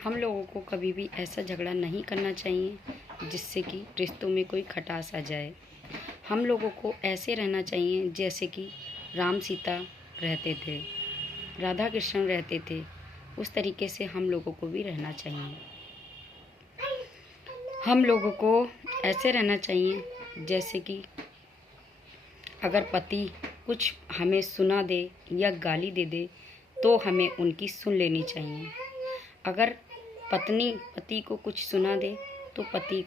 हम लोगों को कभी भी ऐसा झगड़ा नहीं करना चाहिए जिससे कि रिश्तों में कोई खटास आ जाए। हम लोगों को ऐसे रहना चाहिए जैसे कि राम सीता रहते थे, राधा कृष्ण रहते थे, उस तरीके से हम लोगों को भी रहना चाहिए। हम लोगों को ऐसे रहना चाहिए जैसे कि अगर पति कुछ हमें सुना दे या गाली दे दे तो हमें उनकी सुन लेनी चाहिए। अगर पत्नी पति को कुछ सुना दे तो पति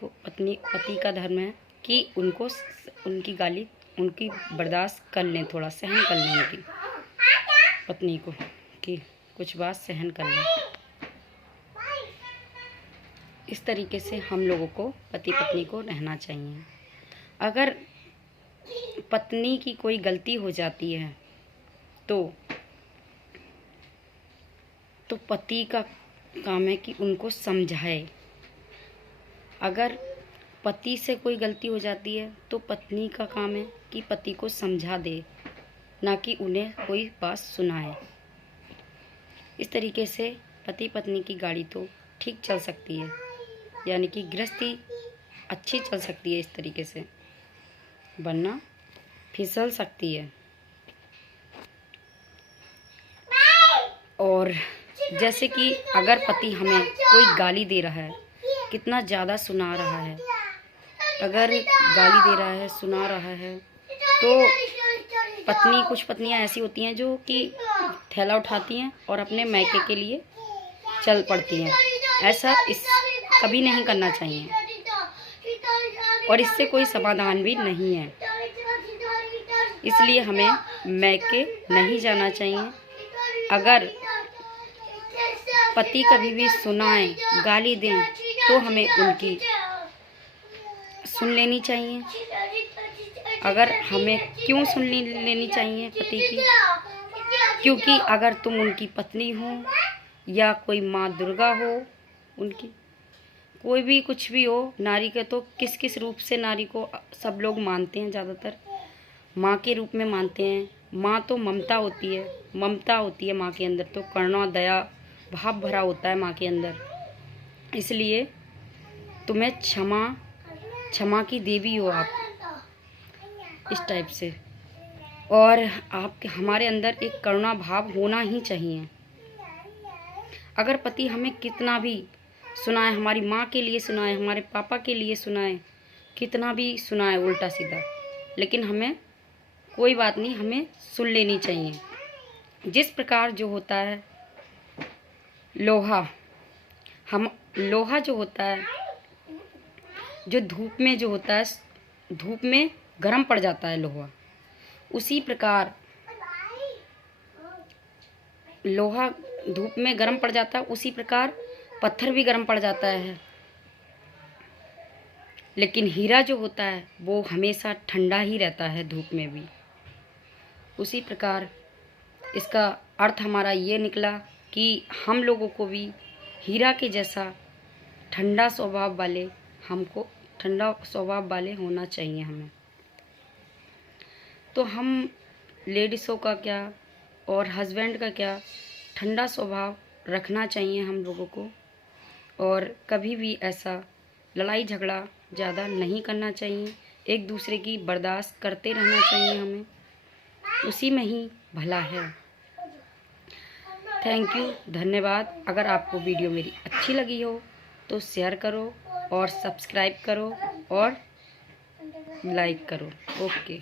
का धर्म है कि उनकी गाली उनकी बर्दाश्त कर लें, थोड़ा सहन कर लें उनकी पत्नी को कि कुछ बात सहन कर लें। इस तरीके से हम लोगों को पति पत्नी को रहना चाहिए। अगर पत्नी की कोई गलती हो जाती है तो पति का काम है कि उनको समझाए। अगर पति से कोई गलती हो जाती है तो पत्नी का काम है कि पति को समझा दे, ना कि उन्हें कोई बात सुनाए। इस तरीके से पति पत्नी की गाड़ी तो ठीक चल सकती है, यानी कि गृहस्थी अच्छी चल सकती है इस तरीके से, वरना फिसल सकती है। और जैसे कि अगर पति हमें कोई गाली दे रहा है, कितना ज़्यादा सुना रहा है, अगर गाली दे रहा है, सुना रहा है, तो कुछ पत्नियां ऐसी होती हैं जो कि थैला उठाती हैं और अपने मायके के लिए चल पड़ती हैं। ऐसा कभी नहीं करना चाहिए और इससे कोई समाधान भी नहीं है। इसलिए हमें मायके नहीं जाना चाहिए। अगर पति कभी भी सुनाएं, गाली दें तो हमें उनकी सुन लेनी चाहिए। अगर हमें क्यों सुन लेनी चाहिए पति की? क्योंकि अगर तुम उनकी पत्नी हो या कोई माँ दुर्गा हो, उनकी कोई भी कुछ भी हो, नारी के तो किस किस रूप से नारी को सब लोग मानते हैं, ज़्यादातर माँ के रूप में मानते हैं। माँ तो ममता होती है माँ के अंदर, तो करुणा दया भाव भरा होता है माँ के अंदर। इसलिए तुम्हें क्षमा की देवी हो आप, इस टाइप से। और हमारे अंदर एक करुणा भाव होना ही चाहिए। अगर पति हमें कितना भी सुनाए, हमारी माँ के लिए सुनाए, हमारे पापा के लिए सुनाए, कितना भी सुनाए उल्टा सीधा, लेकिन हमें कोई बात नहीं, हमें सुन लेनी चाहिए। जिस प्रकार जो होता है लोहा जो होता है, जो धूप में जो होता है, धूप में गर्म पड़ जाता है लोहा, उसी प्रकार लोहा धूप में गर्म पड़ जाता है, उसी प्रकार पत्थर भी गर्म पड़ जाता है। लेकिन हीरा जो होता है वो हमेशा ठंडा ही रहता है धूप में भी। उसी प्रकार इसका अर्थ हमारा ये निकला कि हम लोगों को भी हीरा के जैसा ठंडा स्वभाव वाले होना चाहिए हमें। तो हम लेडीज़ों का क्या और हस्बैंड का क्या, ठंडा स्वभाव रखना चाहिए हम लोगों को। और कभी भी ऐसा लड़ाई झगड़ा ज़्यादा नहीं करना चाहिए, एक दूसरे की बर्दाश्त करते रहना चाहिए हमें, उसी में ही भला है। थैंक यू, धन्यवाद। अगर आपको वीडियो मेरी अच्छी लगी हो तो शेयर करो और सब्सक्राइब करो और लाइक करो। ओके।